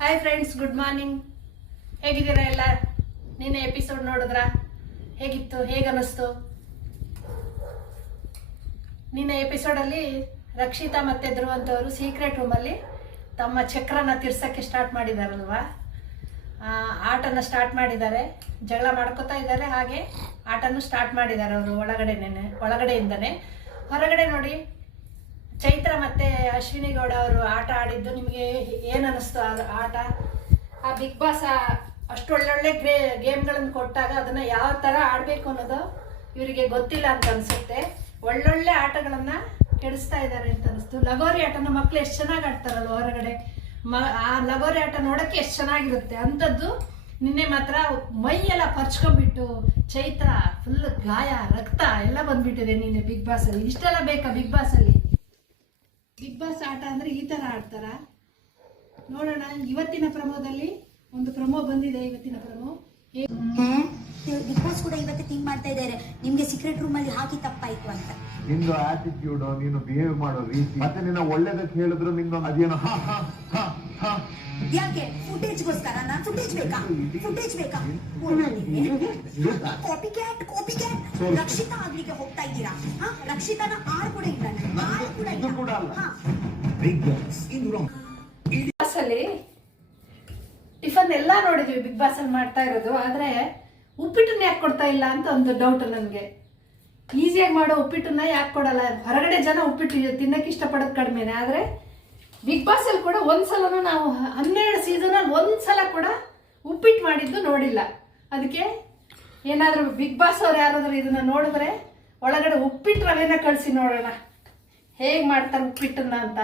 Hi friends good morning ಹೇಗಿದ್ದೀರಾ ಎಲ್ಲ? ನಿನ್ನೆ ಎಪಿಸೋಡ್ ನೋಡಿದ್ರ? ಹೇಗಿತ್ತು? ಹೇಗನ್ನಿಸ್ತು? ನಿನ್ನೆ ಎಪಿಸೋಡಲ್ಲಿ ರಕ್ಷಿತಾ ಮತ್ತೆ ಧ್ರುವಂತವರು ಸೀಕ್ರೆಟ್ ರೂಮಲ್ಲಿ ತಮ್ಮ ಚಕ್ರನ ತಿರ್ಸಕ್ಕೆ ಸ್ಟಾರ್ಟ್ ಮಾಡಿದಾರಲ್ವಾ? ಆಟನ ಸ್ಟಾರ್ಟ್ ಮಾಡಿದ್ದಾರೆ. ಜಗಳ ಮಾಡ್ಕೋತಾ ಇದ್ದಾರೆ, ಹಾಗೆ ಆಟನು ಸ್ಟಾರ್ಟ್ ಮಾಡಿದ್ದಾರೆ ಅವರು ಒಳಗಡೆನೇ ಒಳಗಡೆಯಿಂದನೇ. ಹೊರಗಡೆ ನೋಡಿ. ಚೈತ್ರ ಮತ್ತೆ ಅಶ್ವಿನಿ ಗೌಡ ಅವರು ಆಟ ಆಡಿದ್ದು ನಿಮಗೆ ಏನು ಅನಿಸ್ತು ಆಟ? ಆ ಬಿಗ್ ಬಾಸ್ ಅಷ್ಟು ಒಳ್ಳೊಳ್ಳೆ ಗ್ರೇ, ಗೇಮ್ಗಳನ್ನು ಕೊಟ್ಟಾಗ ಅದನ್ನ ಯಾವ ಥರ ಆಡಬೇಕು ಅನ್ನೋದು ಇವರಿಗೆ ಗೊತ್ತಿಲ್ಲ ಅಂತ ಅನ್ಸುತ್ತೆ. ಒಳ್ಳೊಳ್ಳೆ ಆಟಗಳನ್ನು ಕೆಡಿಸ್ತಾ ಇದ್ದಾರೆ ಅಂತ ಅನಿಸ್ತು. ಲಗೋರಿ ಆಟನ ಮಕ್ಕಳು ಎಷ್ಟು ಚೆನ್ನಾಗಿ ಆಡ್ತಾರಲ್ಲ ಹೊರಗಡೆ? ಮ, ಆ ಲಗೋರಿ ಆಟ ನೋಡಕ್ಕೆ ಎಷ್ಟು ಚೆನ್ನಾಗಿರುತ್ತೆ? ಅಂಥದ್ದು ನಿನ್ನೆ ಮಾತ್ರ ಮೈ ಎಲ್ಲ ಪರ್ಚ್ಕೊಂಡ್ಬಿಟ್ಟು ಚೈತ್ರ ಫುಲ್ ಗಾಯ ರಕ್ತ ಎಲ್ಲ ಬಂದ್ಬಿಟ್ಟಿದೆ ನಿನ್ನೆ ಬಿಗ್ ಬಾಸ್ ಅಲ್ಲಿ. ಇಷ್ಟೆಲ್ಲ ಬೇಕಾ ಬಿಗ್ ಬಾಸ್ ಅಲ್ಲಿ? ಬಿಗ್ ಬಾಸ್ ಆಟ ಅಂದ್ರೆ ಈ ತರ ಆಡ್ತಾರ? ನೋಡೋಣ ಇವತ್ತಿನ ಪ್ರಮೋದಲ್ಲಿ ಒಂದು ಪ್ರಮೋ ಬಂದಿದೆ ಇವತ್ತಿನ ಪ್ರಮೋ. ಬಿಗ್ ಬಾಸ್ ಕೂಡ ಇವತ್ತು ಥಿಂಕ್ ಮಾಡ್ತಾ ಇದ್ದಾರೆ. ನಿಮ್ಗೆ ಸೀಕ್ರೆಟ್ ರೂಮ್ ಅಲ್ಲಿ ಹಾಕಿ ತಪ್ಪಾಯ್ತು ಅಂತ. ನಿಂದು ಆಟಿಟ್ಯೂಡ್ ನೀನು ಬಿಹೇವ್ ಮಾಡೋ ರೀತಿ. ಮತ್ತೆ ನಿನ್ನ ಒಳ್ಳೇದಕ್ಕೆ ಹೇಳಿದ್ರು ನಿಂದು ಅದೇನೋ. ಯಾಕೆ? ಫುಟೇಜ್ಗೋಸ್ಕರ ನಾನ್ ಫುಟೇಜ್ ಬೇಕಾ? ಫುಟೇಜ್ ಬೇಕಾ? Copy cat copy cat Rakshita ಆಗ್ಲಿಕ್ಕೆ ಹೋಗ್ತಾ ಇದ್ದೀರಾ? ಹಾ ರಕ್ಷಿತಾನ ಆರ್ ಕೂಡ ಇಲ್ಲ ಆರ್ ಕೂಡ ಇದು ಕೂಡ ಇಲ್ಲ ಅಲ್ಲ. ಹಾ. ಬಿಗ್ ಬಾಸ್ ಬಿಗ್ ಬಾಸ್ ಅಲ್ಲಿ ಟಿಫನ್ ಎಲ್ಲ ನೋಡಿದ್ವಿ ಬಿಗ್ ಬಾಸ್ ಅಲ್ಲಿ ಮಾಡ್ತಾ ಇರೋದು ಆದ್ರೆ ಉಪ್ಪಿಟ್ಟನ್ನ ಯಾಕೆ ಕೊಡ್ತಾ ಇಲ್ಲ ಅಂತ ಒಂದು ಡೌಟ್ ನನಗೆ. ಈಸಿಯಾಗಿ ಮಾಡೋ ಉಪ್ಪಿಟ್ಟನ್ನ ಯಾಕೆ ಕೊಡಲ್ಲ? ಹೊರಗಡೆ ಜನ ಉಪ್ಪಿಟ್ಟು ತಿನ್ನಕ್ಕೆ ಇಷ್ಟಪಡೋದು ಕಡಿಮೆನೆ ಆದ್ರೆ ಬಿಗ್ ಬಾಸ್ ಕೂಡ ಒಂದ್ಸಲನೂ ನಾವು ಹನ್ನೆರಡು ಸೀಸನ್ ಅಲ್ಲಿ ಒಂದ್ಸಲ ಕೂಡ ಉಪ್ಪಿಟ್ಟು ಮಾಡಿದ್ದು ನೋಡಿಲ್ಲ. ಅದಕ್ಕೆ ಏನಾದರೂ ಬಿಗ್ ಬಾಸ್ ಅವ್ರು ಯಾರಾದ್ರೂ ಇದನ್ನ ನೋಡಿದ್ರೆ ಒಳಗಡೆ ಉಪ್ಪಿಟ್ಟು ರವೆನ ಕಳಿಸಿ ನೋಡೋಣ. ಹೇಗೆ ಮಾಡ್ತಾರೆ ಉಪ್ಪಿಟ್ಟನ್ನ ಅಂತ.